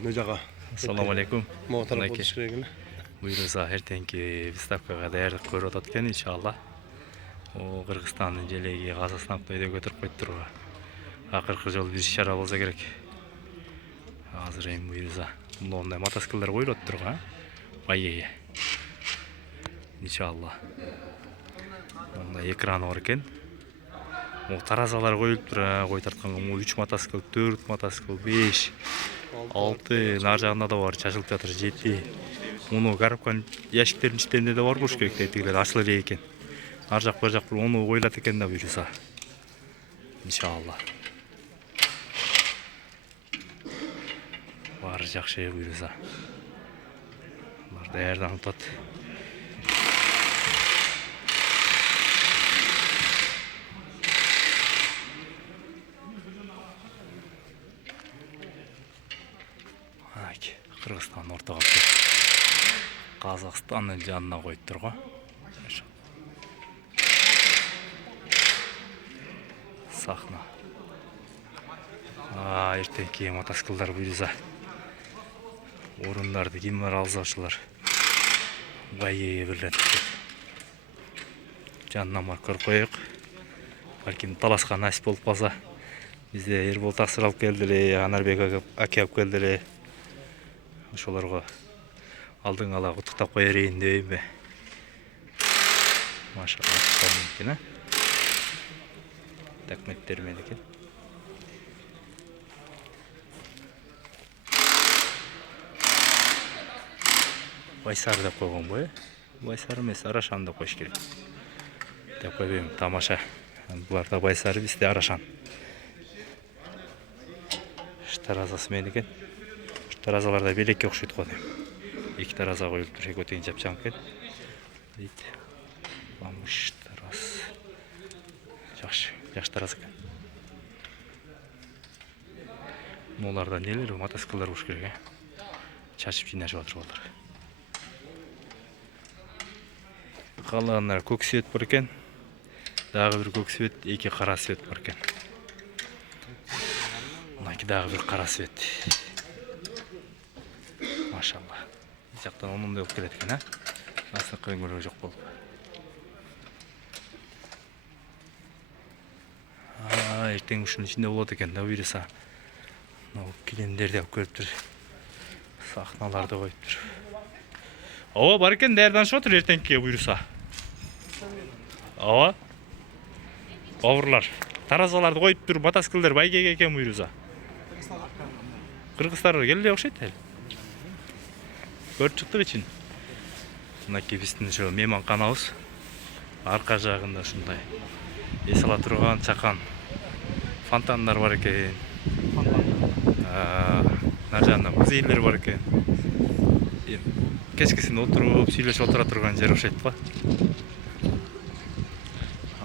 Нөжаға. Assalamu alaikum. Моғтарап болыш керегіні. Бұйырса ертеңгі выставкаға даярдық көріп отқан иншалла. О Қырғызстанның желеги Қазақстан Қытайды көтіріп қойып тұруға. Ақырғы жол бір шара болса керек. Азыр эми бұйырса ондай мотоциклдар қойылып тұрға. Байеге. Иншалла. Онда экраны бар екен. Таразалар қойылып тұра, қой тартқанға 3 мотоцикл, 4 мотоцикл, 5, 6, нар жағында да бар, шашылып жатыр 7. Оны коробканың ящиктердің іштерінде де бар болуш керек, тегілер ашылыр екен. Ар жақ бар жақ бір оны ойлат екен да бұйырса. Иншалла. Бар жақшы бұйырса. Бар даярдан ұтады. Қырғызстан ортаға Қазақстанның жанына қойып тұрға. Сахна. Ертең кейін мотоциклдар бұйырса. Орындарды кемер алзаушылар. Байеге бірлетіп. Жанына бар көріп қойық. Балким таласқа насип болып қалса. Бізде Ербол тақсыр алып келділе, Анарбек аке алып келділе. Ошолорго алдың ала құттықтап қойырейін дейін бе. Машалла, құттықтауын екен, документтермен екен. Байсар деп қойған бой. Байсар емес, Арашан деп қойыш керек. Деп қойбеймін, тамаша. Бұларда Байсар, бізде Арашан. Таразасымен екен. Таразаларда белекке ұқшайды қой. Екі тараза қойылып тұр, екі өтеген жапшан кен. Дейді. Ламыш тараз. Жақшы тараза кен. Оларда нелер, мотоциклдар ұш керек. Шашып жинашып жатыр олар. Қалғандар көк свет бар екен. Дағы бір көк свет, екі қара свет бар екен. Мұнайки дағы бір қара свет. Машалла. Жақтан онындай болып келеді екен, Асын қойын көрігі жоқ болып. Ертең үшін ішінде болады екен, да бұйырса. Килемдерді алып көріп тұр. Сахналарды қойып тұр. Ава, бар екен, даярданып отыр ертеңге бұйырса. Ава. Бауырлар. Таразаларды қойып тұр, мотоциклдар байгеге екен бұйырса. Қырғыздар келді оқшайды әлі. Көріп шықтық үшін. Мұнаки біздің жол мейман қанауыз. Арқа жағында шындай. Есала тұрған чақан. Фонтандар бар екен. Нар жағында музейлер бар екен. Кешкісін отырып, сөйлесіп отыра тұрған жер оқшайды ба.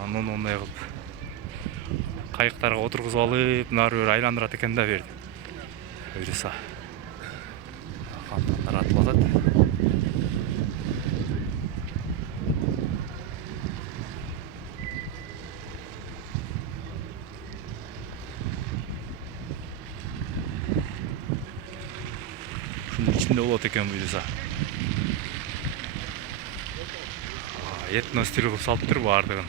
Анын ондай қылып. Қайықтарға отырғыз алып, нар өр айландырат екен да берді. Өйріса. Фонтандар атылады. Шunun içinde болады екен бұйырса. Етно стиль қылып салып тұр бардығын.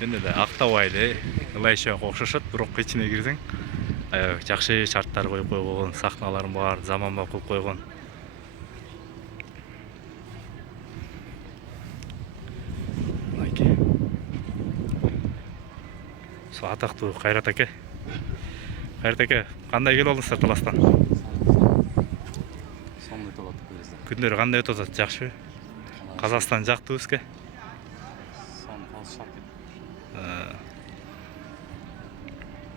Енді де Ақтабайды, ылайша оқшашат, бірақ içine кірсең. Жақшы шарттар қойып қойған, сахналарым бар, заманба қойып қойған. Сол атақты Қайрат әке. Қайрат әке, қандай кел олдыңыздар Таластан? Сондай толады көзді. Күндері қандай өтеді, жақшы? Қазақстан жақты өске? Сон қалыс шарт еді.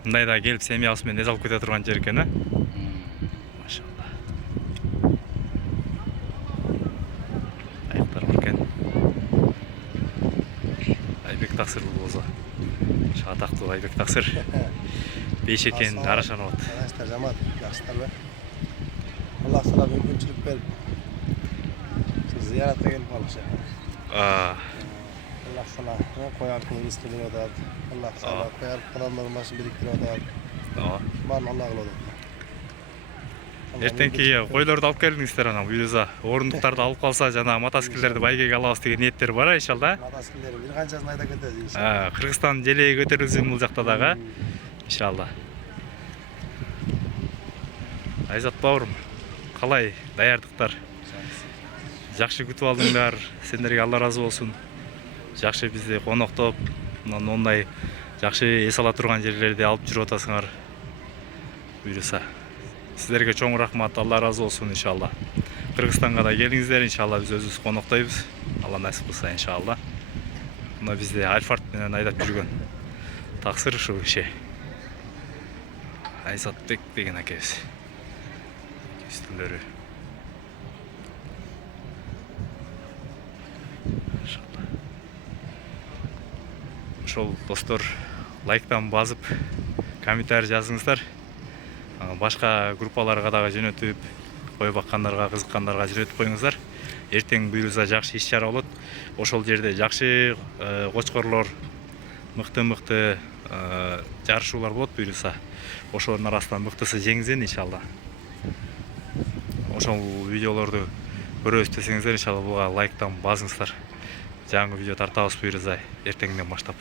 Мұндайда келіп семьясымен не залып кете тұрған жер екен, Машалла. Аяқтар бар екен. Айбек тақсыр бұл болса. Атақты Айбек тақсыр. Беш екен, Арашан олады. Arkadaşlar Cemal, yaxşılar be. Allah sana mümkünçülük verip ziyarete gelip almış. Allah sana koyar kulu istediğini öder. Allah sana koyar paranların başını biriktiriyor öder. Bana Allah kıladı. эртеңки койлорду алып келиңиздер анан буюрса орундуктарды алып калса жана мотоциклдерди байгеге алабыз деген ниеттер бар иншалла. Мотоциклдер бир канчасын айдап кетет иншалла. Кыргызстан желеги көтөрүлсүн бул жакта дагы иншалла. Айзат бауырым, калай даярдыктар? Жакшы күтүп алдыңдар. Сендерге Алла разы болсун. Жакшы бизди коноктоп, мондай жакшы эс ала турган жерлерди алып жүрүп атасыңар. Буюрса сиздерге чоң рахмат, Алла разы болсун иншалла. Кыргызстанга да келиңиздер иншалла, биз өзүбүз коноктойбуз. Алла насип кылса иншалла. Мына бизди Альфард менен айдап жүргөн таксыр ушул киши. Айзатбек деген акебиз. Үстүлөрү. Ошол достор, лайктан басып, комментарий жазыңыздар. Башка группаларга дагы жөнөтүп, кой баккандарга, кызыккандарга жөнөтүп коюңуздар. Эртең буюрса жакшы иш чара болот. Ошол жерде жакшы кочкорлор, мыкты жарышуулар болот буюрса. Ошолордун арасынан мыктысы жеңизген иншалла. Ошол видеолорду көрөбүз десеңиздер, иншалла буга лайктан басыңыздар. Жаңы видео тартабыз буюрса эртеңден баштап.